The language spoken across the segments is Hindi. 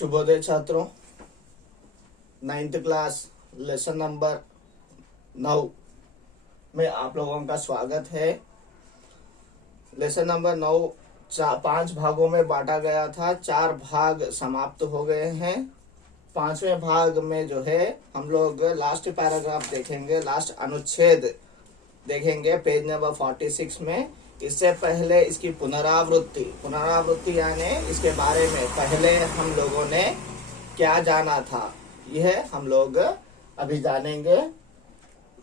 शुभोदय छात्रों। 9th क्लास लेसन नंबर 9 में आप लोगों का स्वागत है। लेसन नंबर 9 5 भागों में बांटा गया था। 4 भाग समाप्त हो गए हैं। 5वें भाग में जो है हम लोग लास्ट पैराग्राफ देखेंगे, लास्ट अनुच्छेद देखेंगे पेज नंबर 46 में। इससे पहले इसकी पुनरावृत्ति यानी इसके बारे में पहले हम लोगों ने क्या जाना था, यह हम लोग अभी जानेंगे।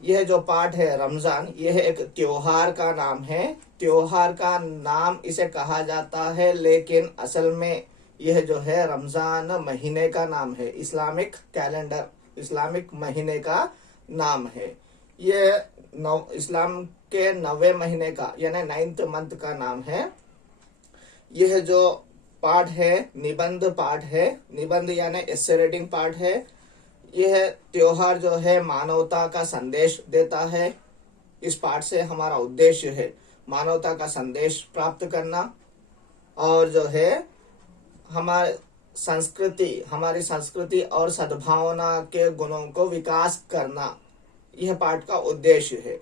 यह जो पाठ है रमजान, यह एक त्योहार का नाम है। त्योहार का नाम इसे कहा जाता है, लेकिन असल में यह जो है रमजान महीने का नाम है। इस्लामिक कैलेंडर, इस्लामिक महीने का नाम है। यह इस्लाम के 9वें महीने का यानी 9th मंथ का नाम है। यह जो पाठ है निबंध पाठ है। निबंध यानी एस्से रीडिंग पाठ है। यह त्योहार जो है मानवता का संदेश देता है। इस पाठ से हमारा उद्देश्य है मानवता का संदेश प्राप्त करना और जो है हमारी संस्कृति और सद्भावना के गुणों को विकास करना, यह पाठ का उद्देश्य है।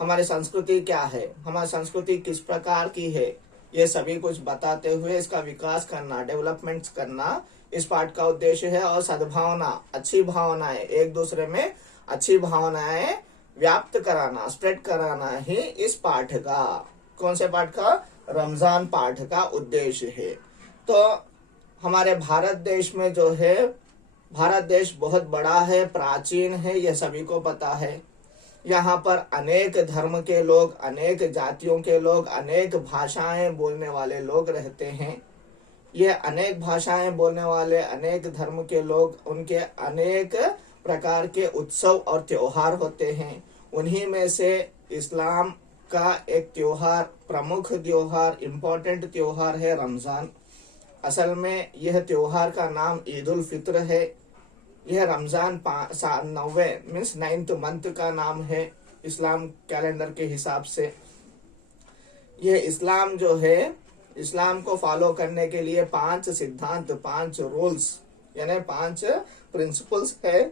हमारी संस्कृति क्या है, हमारी संस्कृति किस प्रकार की है, ये सभी कुछ बताते हुए इसका विकास करना, डेवलपमेंट करना इस पाठ का उद्देश्य है। और सद्भावना, अच्छी भावनाएं, एक दूसरे में अच्छी भावनाएं व्याप्त कराना, स्प्रेड कराना ही इस पाठ का, कौन से पाठ का, रमजान पाठ का उद्देश्य है। तो हमारे भारत देश में जो है, भारत देश बहुत बड़ा है, प्राचीन है, यह सभी को पता है। यहाँ पर अनेक धर्म के लोग, अनेक जातियों के लोग, अनेक भाषाएं बोलने वाले लोग रहते हैं। यह अनेक भाषाएं बोलने वाले, अनेक धर्म के लोग, उनके अनेक प्रकार के उत्सव और त्योहार होते हैं। उन्हीं में से इस्लाम का एक त्योहार, प्रमुख त्योहार, इम्पोर्टेंट त्योहार है रमजान। असल में यह त्योहार का नाम ईद उल फित्र है। यह रमजान 9th मंथ का नाम है इस्लाम कैलेंडर के हिसाब से। यह इस्लाम जो है, इस्लाम को फॉलो करने के लिए 5 सिद्धांत, 5 रूल्स यानी 5 प्रिंसिपल्स है।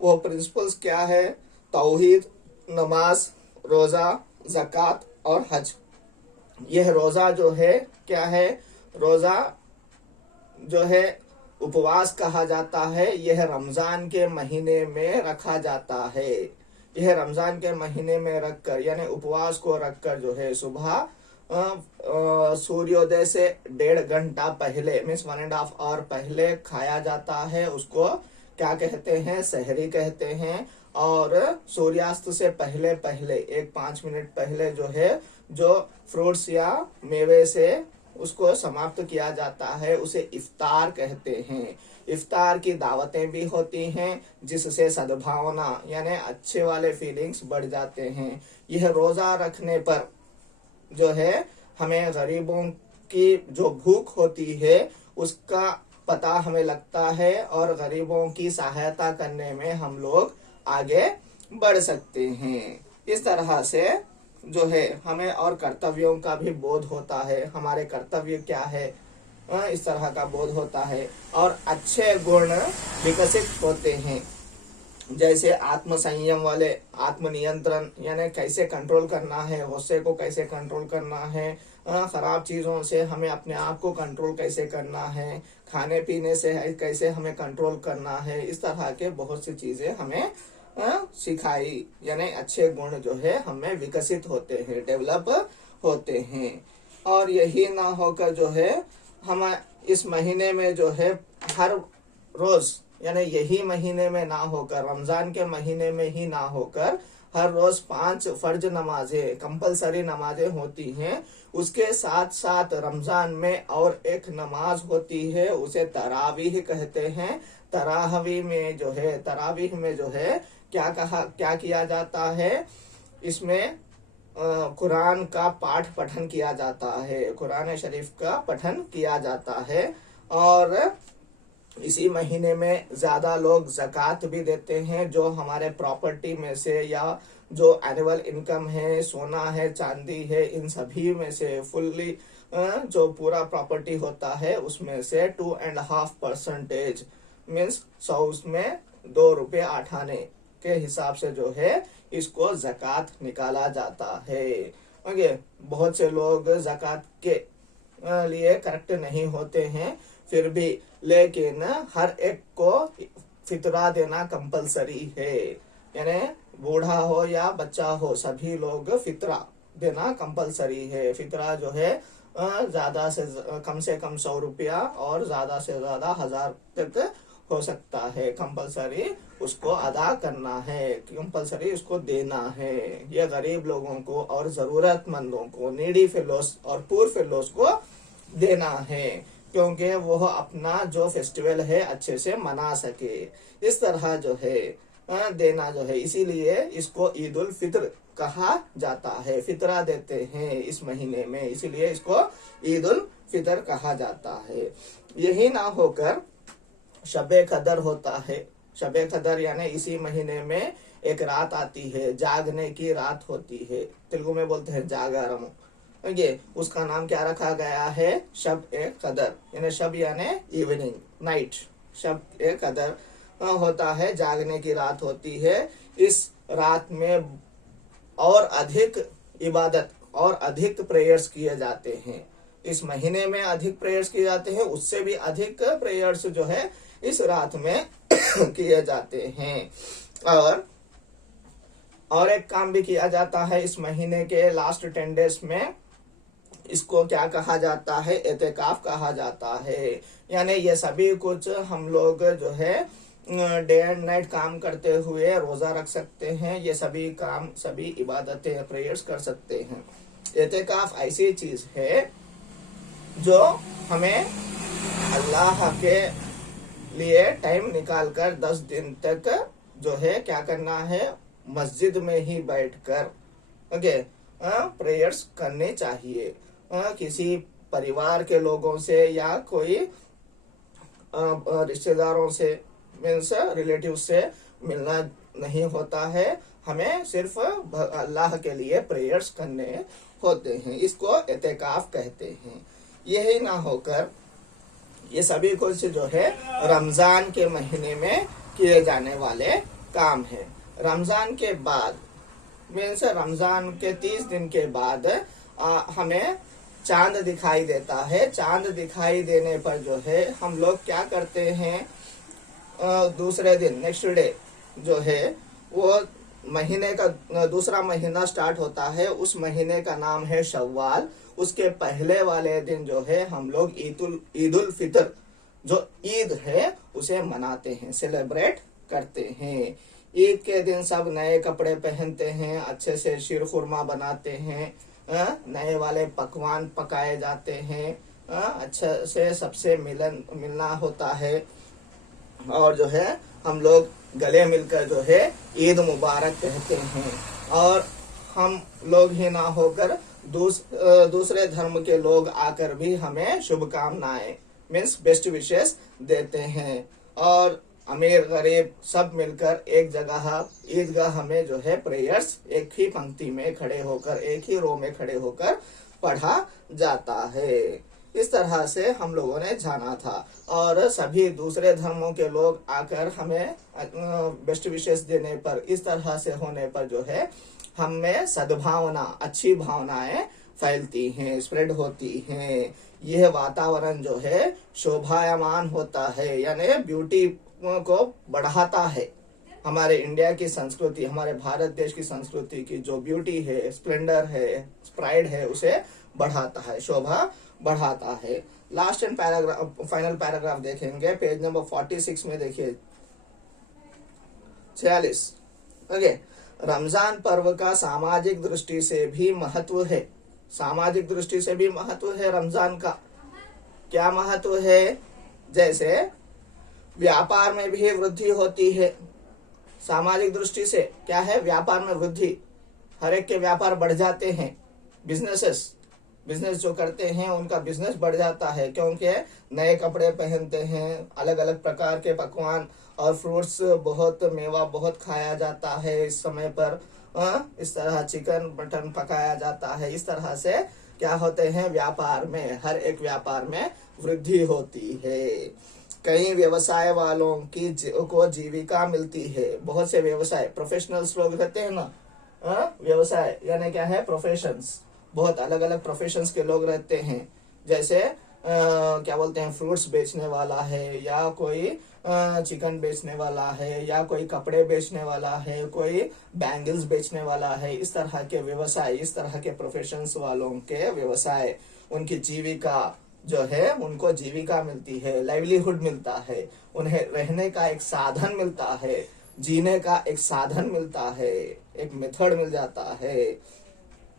वो प्रिंसिपल्स क्या है? तौहीद, नमाज, रोजा, ज़कात और हज। यह रोजा जो है क्या है? रोजा जो है उपवास कहा जाता है। यह रमजान के महीने में रखा जाता है। यह रमजान के महीने में रखकर यानी उपवास को रखकर जो है सुबह सूर्योदय से 1.5 घंटा पहले, मीन्स 1.5 आवर पहले खाया जाता है। उसको क्या कहते हैं? सहरी कहते हैं। और सूर्यास्त से पहले 5 मिनट पहले जो है, जो फ्रूट्स या मेवे से उसको समाप्त किया जाता है, उसे इफ्तार कहते हैं। इफ्तार की दावतें भी होती हैं, जिससे सद्भावना यानी अच्छे वाले फीलिंग्स बढ़ जाते हैं। यह रोजा रखने पर जो है हमें गरीबों की जो भूख होती है उसका पता हमें लगता है और गरीबों की सहायता करने में हम लोग आगे बढ़ सकते हैं। इस तरह से जो है हमें और कर्तव्यों का भी बोध होता है। हमारे कर्तव्य क्या है, इस तरह का बोध होता है और अच्छे गुण विकसित होते हैं। जैसे आत्म संयम वाले, आत्मनियंत्रण यानी कैसे कंट्रोल करना है, गुस्से को कैसे कंट्रोल करना है, खराब चीजों से हमें अपने आप को कंट्रोल कैसे करना है, खाने पीने से कैसे हमें कंट्रोल करना है। इस तरह के बहुत सी चीजें हमें सिखाई, यानी अच्छे गुण जो है हमें विकसित होते हैं, डेवलप होते हैं। और यही ना होकर जो है हम इस महीने में जो है हर रोज, यानी यही महीने में ना होकर, रमजान के महीने में ही ना होकर, हर रोज 5 फर्ज नमाजें, कंपलसरी नमाजें होती हैं। उसके साथ साथ रमजान में और एक नमाज होती है, उसे तरावीह कहते हैं। तरावीह में जो है क्या किया जाता है? इसमें कुरान का पाठ पठन किया जाता है, कुरान शरीफ का पठन किया जाता है। और इसी महीने में ज्यादा लोग ज़कात भी देते हैं, जो हमारे प्रॉपर्टी में से या जो एनुअल इनकम है, सोना है, चांदी है, इन सभी में से फुल्ली जो पूरा प्रॉपर्टी होता है उसमें से 2.5% मीन्स 100 उसमें 2 रुपये 8 आने के हिसाब से जो है इसको जक़ात निकाला जाता है। ओके, बहुत से लोग जक़ात के लिए करेक्ट नहीं होते हैं फिर भी, लेकिन हर एक को फितरा देना कंपलसरी है, यानी बूढ़ा हो या बच्चा हो सभी लोग फितरा देना कंपलसरी है। फितरा जो है ज्यादा से कम 100 रुपया और ज्यादा से ज्यादा 1000 तक हो सकता है। कंपलसरी उसको अदा करना है, कंपलसरी उसको देना है। ये गरीब लोगों को और जरूरतमंदों को, नीडी फेलोस और पुअर फेलोस को देना है, क्योंकि वो अपना जो फेस्टिवल है अच्छे से मना सके। इस तरह जो है देना जो है, इसीलिए इसको ईद उल फित्र कहा जाता है। फितरा देते हैं इस महीने में, इसीलिए इसको ईद उल फित्र कहा जाता है। यही ना होकर शबे कदर होता है। शबे कदर यानी इसी महीने में एक रात आती है, जागने की रात होती है, तेलुगु में बोलते हैं जागरम। ये उसका नाम क्या रखा गया है? शब ए कदर, यानी शब यानी इवनिंग, नाइट। शब ए कदर होता है, जागने की रात होती है। इस रात में और अधिक इबादत और अधिक प्रेयर्स किए जाते हैं। इस महीने में अधिक प्रेयर्स किए जाते हैं, उससे भी अधिक प्रेयर्स जो है इस रात में किए जाते हैं। और एक काम भी किया जाता है इस महीने के लास्ट 10 डेज में। इसको क्या कहा जाता है? एतेकाफ कहा जाता है। यानी ये सभी कुछ हम लोग जो है डे एंड नाइट काम करते हुए रोजा रख सकते हैं। ये सभी काम, सभी इबादतें, प्रेयर्स कर सकते हैं। एतेकाफ ऐसी चीज है जो हमें अल्लाह के लिए टाइम निकालकर 10 दिन तक जो है क्या करना है? मस्जिद में ही बैठकर प्रेयर्स करने चाहिए। किसी परिवार के लोगों से या कोई रिश्तेदारों से, मीन्स रिलेटिव से मिलना नहीं होता है। हमें सिर्फ अल्लाह के लिए प्रेयर्स करने होते हैं। इसको एतेकाफ कहते हैं। यही ना होकर ये सभी कुछ जो है रमजान के महीने में किए जाने वाले काम है। रमजान के बाद, मीन्स रमजान के 30 दिन के बाद हमें चांद दिखाई देता है। चांद दिखाई देने पर जो है हम लोग क्या करते हैं? दूसरे दिन, नेक्स्ट डे जो है वो महीने का दूसरा महीना स्टार्ट होता है। उस महीने का नाम है शव्वाल। उसके पहले वाले दिन जो है हम लोग ईद उल फित्र, जो ईद है उसे मनाते हैं, सेलिब्रेट करते हैं। ईद के दिन सब नए कपड़े पहनते हैं, अच्छे से शीर खुरमा बनाते हैं, नए वाले पकवान पकाए जाते हैं, अच्छे से सबसे मिलना होता है। और जो है हम लोग गले मिलकर जो है ईद मुबारक कहते हैं। और हम लोग ही ना होकर दूसरे धर्म के लोग आकर भी हमें शुभकामनाएं, मीन्स बेस्ट विशेस देते हैं। और अमीर गरीब सब मिलकर एक जगह ईदगाह में जो है प्रेयर्स एक ही पंक्ति में खड़े होकर, एक ही रो में खड़े होकर पढ़ा जाता है। इस तरह से हम लोगों ने जाना था। और सभी दूसरे धर्मों के लोग आकर हमें बेस्ट विशेस देने पर, इस तरह से होने पर जो है हमें सद्भावना, अच्छी भावनाएं फैलती हैं, स्प्रेड होती हैं। यह वातावरण जो है शोभायमान होता है, यानी ब्यूटी को बढ़ाता है। हमारे इंडिया की संस्कृति, हमारे भारत देश की संस्कृति की जो ब्यूटी है, स्प्लेंडर है, प्राइड है, उसे बढ़ाता है, शोभा बढ़ाता है। Last and paragraph, final paragraph देखेंगे, पेज नंबर 46 में देखिए, 46। ओके, रमजान पर्व का सामाजिक दृष्टि से भी महत्व है। सामाजिक दृष्टि से भी महत्व है रमजान का। क्या महत्व है? जैसे व्यापार में भी वृद्धि होती है। सामाजिक दृष्टि से क्या है? व्यापार में वृद्धि, हर एक के व्यापार बढ़ जाते हैं। बिजनेस जो करते हैं उनका बिजनेस बढ़ जाता है, क्योंकि नए कपड़े पहनते हैं, अलग अलग प्रकार के पकवान और फ्रूट्स, बहुत मेवा बहुत खाया जाता है इस समय पर। इस तरह चिकन मटन पकाया जाता है। इस तरह से क्या होते हैं, व्यापार में, हर एक व्यापार में वृद्धि होती है। कई व्यवसाय वालों को जीविका मिलती है। बहुत से व्यवसाय प्रोफेशनल्स लोग रहते हैं ना, व्यवसाय यानी क्या है, प्रोफेशंस, बहुत अलग अलग प्रोफेशंस के लोग रहते हैं। जैसे क्या बोलते हैं, फ्रूट्स बेचने वाला है, या कोई चिकन बेचने वाला है, या कोई कपड़े बेचने वाला है, कोई बैंगल्स बेचने वाला है। इस तरह के व्यवसाय, इस तरह के प्रोफेशंस वालों के व्यवसाय, उनकी जीविका जो है, उनको जीविका मिलती है, लाइवलीहुड मिलता है, उन्हें रहने का एक साधन मिलता है, जीने का एक साधन मिलता है, एक मेथड मिल जाता है।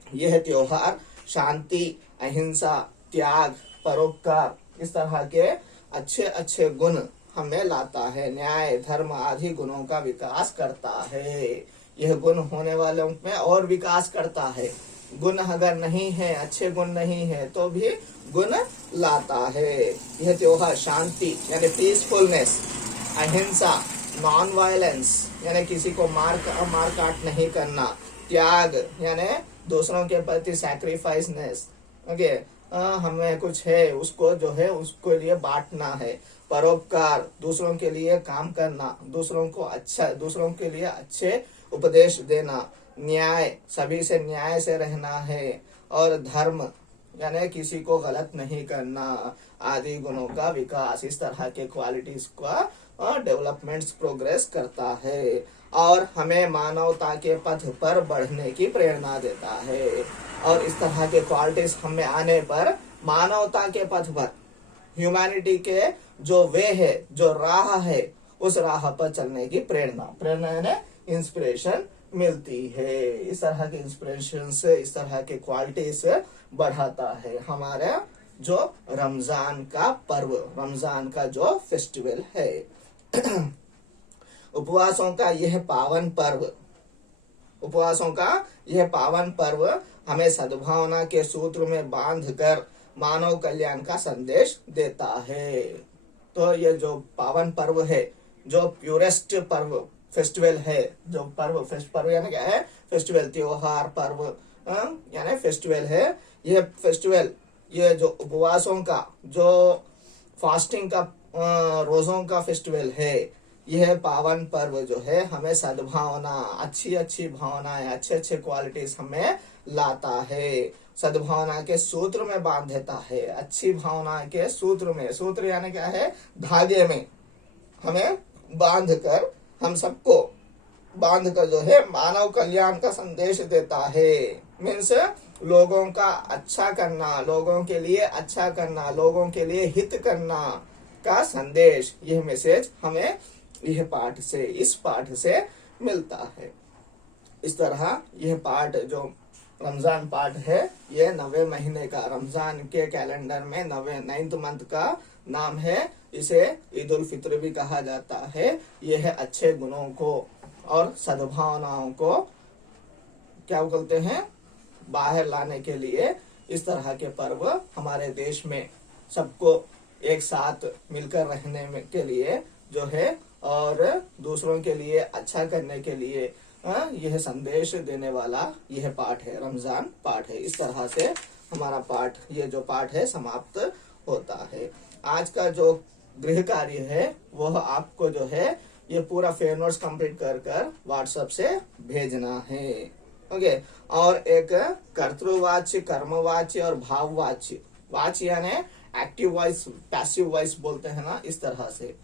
यह त्योहार शांति, अहिंसा, त्याग, परोपकार, इस तरह के अच्छे अच्छे गुण हमें लाता है। न्याय, धर्म आदि गुणों का विकास करता है। यह गुण होने वालों में और विकास करता है। गुण अगर नहीं है, अच्छे गुण नहीं है, तो भी गुण लाता है। यह त्योहार शांति यानी पीसफुलनेस, अहिंसा नॉन वायलेंस यानी किसी को मार काट नहीं करना, त्याग यानी दूसरों के प्रति सैक्रिफाइसनेस, ओके, हमें कुछ है उसको जो है उसके लिए बांटना है। परोपकार, दूसरों के लिए काम करना, दूसरों के लिए अच्छे उपदेश देना। न्याय, सभी से न्याय से रहना है। और धर्म यानी किसी को गलत नहीं करना, आदि गुणों का विकास, इस तरह के क्वालिटीज का डेवलपमेंट्स प्रोग्रेस करता है और हमें मानवता के पथ पर बढ़ने की प्रेरणा देता है। और इस तरह के क्वालिटीज हमें आने पर मानवता के पथ पर, ह्यूमैनिटी के जो वे है, जो राह है, उस राह पर चलने की प्रेरणा यानी इंस्पिरेशन मिलती है। इस तरह के इंस्पिरेशन से, इस तरह के क्वालिटी से बढ़ाता है हमारा जो रमजान का पर्व, रमजान का जो फेस्टिवल है। उपवासों का यह पावन पर्व हमें सद्भावना के सूत्र में बांधकर मानव कल्याण का संदेश देता है। तो ये जो पावन पर्व है, जो प्योरेस्ट पर्व फेस्टिवल है, जो पर्व यानी क्या है, फेस्टिवल, त्योहार, पर्व यानी फेस्टिवल है। यह फेस्टिवल, ये जो उपवासों का, जो फास्टिंग का, रोजों का फेस्टिवल है, यह पावन पर्व जो है हमें सद्भावना, अच्छी अच्छी भावनाएं, अच्छे अच्छे क्वालिटीज हमें लाता है। सद्भावना के सूत्र में बांध देता है। अच्छी भावना के सूत्र में, सूत्र यानी क्या है, धागे में हमें बांध कर, हम सबको बांध कर जो है मानव कल्याण का संदेश देता है। मीन्स लोगों का अच्छा करना, लोगों के लिए अच्छा करना, लोगों के लिए हित करना का संदेश, यह मैसेज हमें यह पाठ से, इस पाठ से मिलता है। इस तरह यह पाठ जो रमजान पाठ है, यह 9वें महीने का, रमजान के कैलेंडर में 9th मंथ का नाम है। इसे ईद उल फित्र भी कहा जाता है। यह अच्छे गुणों को और सद्भावनाओं को क्या बोलते हैं, बाहर लाने के लिए इस तरह के पर्व हमारे देश में सबको एक साथ मिलकर रहने में के लिए जो है, और दूसरों के लिए अच्छा करने के लिए यह संदेश देने वाला यह पाठ है, रमजान पाठ है। इस तरह से हमारा पाठ, ये जो पाठ है, समाप्त होता है। आज का जो गृह कार्य है वह आपको जो है ये पूरा फेयर नोट्स कंप्लीट कर व्हाट्सएप से भेजना है, ओके। और एक कर्तृवाच्य, कर्मवाच्य और भाववाच्य, वाच्य यानी एक्टिव वॉइस, पैसिव वॉइस बोलते हैं ना, इस तरह से,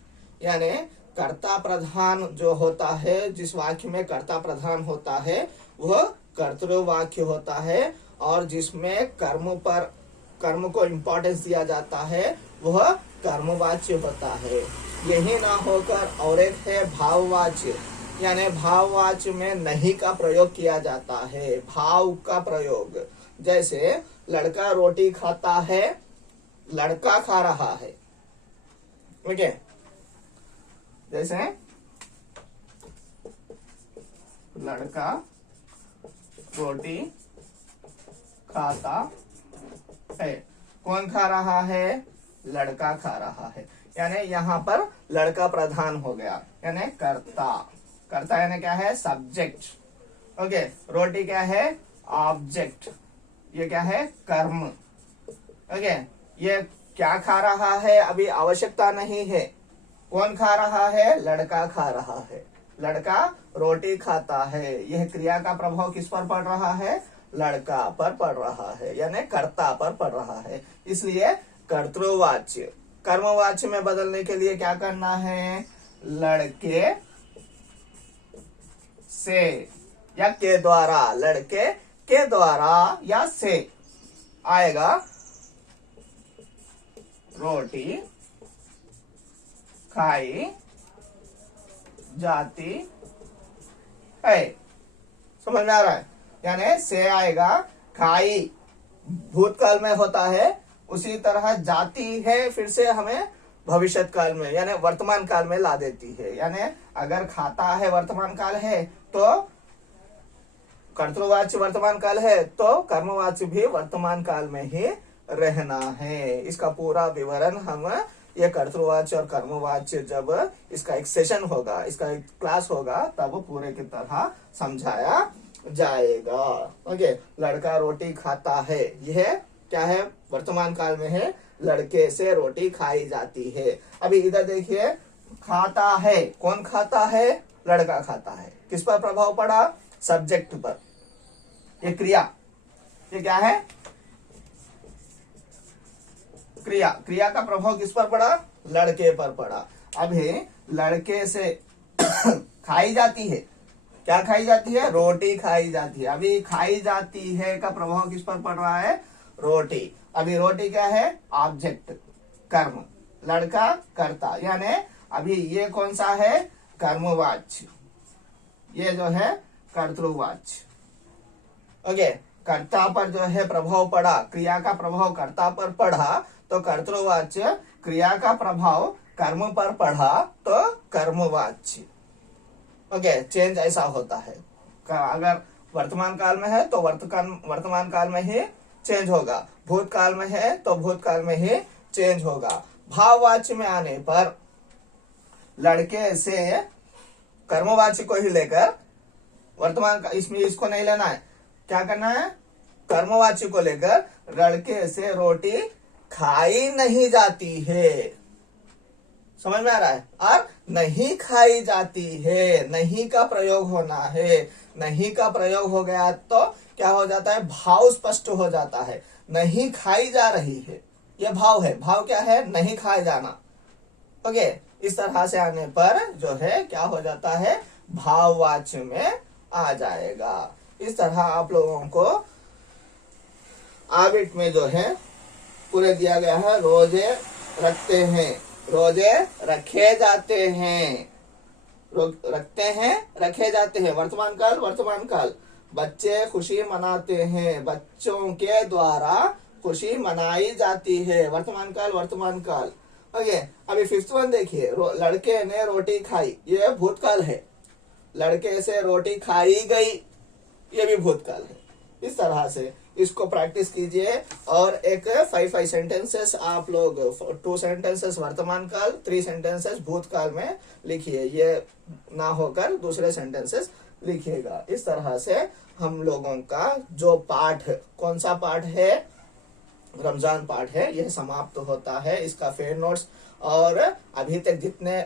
यानी कर्ता प्रधान जो होता है, जिस वाक्य में कर्ता प्रधान होता है वह कर्तृवाक्य होता है, और जिसमें कर्म को इम्पोर्टेंस दिया जाता है वह कर्मवाच्य होता है। यही ना होकर और एक है भाववाच्य, यानी भाववाच्य में नहीं का प्रयोग किया जाता है, भाव का प्रयोग। जैसे लड़का रोटी खाता है, लड़का खा रहा है, ओके। जैसे लड़का रोटी खाता है, कौन खा रहा है, लड़का खा रहा है, यानी यहाँ पर लड़का प्रधान हो गया, यानी कर्ता यानी क्या है, सब्जेक्ट, ओके। रोटी क्या है, ऑब्जेक्ट, ये क्या है, कर्म। ओके, ये क्या खा रहा है, अभी आवश्यकता नहीं है। कौन खा रहा है, लड़का खा रहा है, लड़का रोटी खाता है। यह क्रिया का प्रभाव किस पर पड़ रहा है, लड़का पर पड़ रहा है, यानी कर्ता पर पड़ रहा है। इसलिए कर्तृवाच्य कर्मवाच्य में बदलने के लिए क्या करना है, लड़के से या के द्वारा, लड़के के द्वारा या से आएगा रोटी खाई जाती है। समझ में आ रहा है, यानी से आएगा, खाई भूतकाल में होता है, उसी तरह जाती है फिर से हमें भविष्य काल में यानी वर्तमान काल में ला देती है। यानी अगर खाता है वर्तमान काल है तो कर्तृवाच्य वर्तमान काल है, तो कर्मवाच्य भी वर्तमान काल में ही रहना है। इसका पूरा विवरण हम ये कर्तृवाच्य और कर्मवाच्य जब इसका एक सेशन होगा, इसका एक क्लास होगा, तब पूरे की तरह समझाया जाएगा। ओके, लड़का रोटी खाता है, यह क्या है, वर्तमान काल में है, लड़के से रोटी खाई जाती है। अभी इधर देखिए, खाता है, कौन खाता है, लड़का खाता है। किस पर प्रभाव पड़ा, सब्जेक्ट पर। ये क्रिया, ये क्या है, क्रिया। क्रिया का प्रभाव किस पर पड़ा, लड़के पर पड़ा। अभी लड़के से खाई जाती है, क्या खाई जाती है, रोटी खाई जाती है। अभी खाई जाती है का प्रभाव किस पर पड़ रहा है, रोटी। अभी रोटी क्या है, ऑब्जेक्ट, कर्म, लड़का कर्ता, यानी अभी ये कौन सा है, कर्मवाच्य, ये जो है कर्तृवाच्य। ओके, कर्ता पर जो है प्रभाव पड़ा, क्रिया का प्रभाव कर्ता पर पड़ा तो कर्तृवाच्य, क्रिया का प्रभाव कर्म पर पड़ा तो कर्मवाच्य। ओके, चेंज ऐसा होता है। अगर वर्तमान काल में है तो वर्तमान काल में ही चेंज होगा, भूतकाल में है तो भूतकाल में ही चेंज होगा। भाववाच्य में आने पर लड़के से कर्मवाच्य को ही लेकर वर्तमान का, इसमें इसको नहीं लेना है, क्या करना है, कर्मवाच्य को लेकर लड़के से रोटी खाई नहीं जाती है। समझ में आ रहा है, और नहीं खाई जाती है, नहीं का प्रयोग होना है। नहीं का प्रयोग हो गया तो क्या हो जाता है, भाव स्पष्ट हो जाता है। नहीं खाई जा रही है, यह भाव है। भाव क्या है, नहीं खाए जाना। ओके, इस तरह से आने पर जो है क्या हो जाता है, भाववाच्य में आ जाएगा। इस तरह आप लोगों को आबिट में जो है पूरे दिया गया है, रोजे रखते हैं, रोजे रखे जाते हैं, रखते हैं, रखे जाते हैं, वर्तमान काल, वर्तमान काल। बच्चे खुशी मनाते हैं, बच्चों के द्वारा खुशी मनाई जाती है, वर्तमान काल, वर्तमान काल। ओके, अभी फिफ्थ वन देखिए, लड़के ने रोटी खाई, ये भूतकाल है। लड़के से रोटी खाई गई, ये भी भूतकाल है। इस तरह से इसको प्रैक्टिस कीजिए और एक 5 सेंटेंसेस आप लोग, 2 सेंटेंसेस वर्तमान काल, 3 सेंटेंसेस भूतकाल में लिखिए। ये ना होकर दूसरे सेंटेंसेस लिखिएगा। इस तरह से हम लोगों का जो पाठ, कौन सा पाठ है, रमजान पाठ है, यह समाप्त होता है। इसका फेयर नोट्स और अभी तक जितने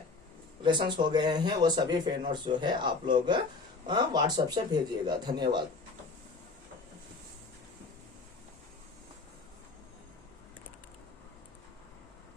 लेसन्स हो गए हैं वो सभी फेयर नोट्स जो है आप लोग व्हाट्सएप से भेजिएगा। धन्यवाद।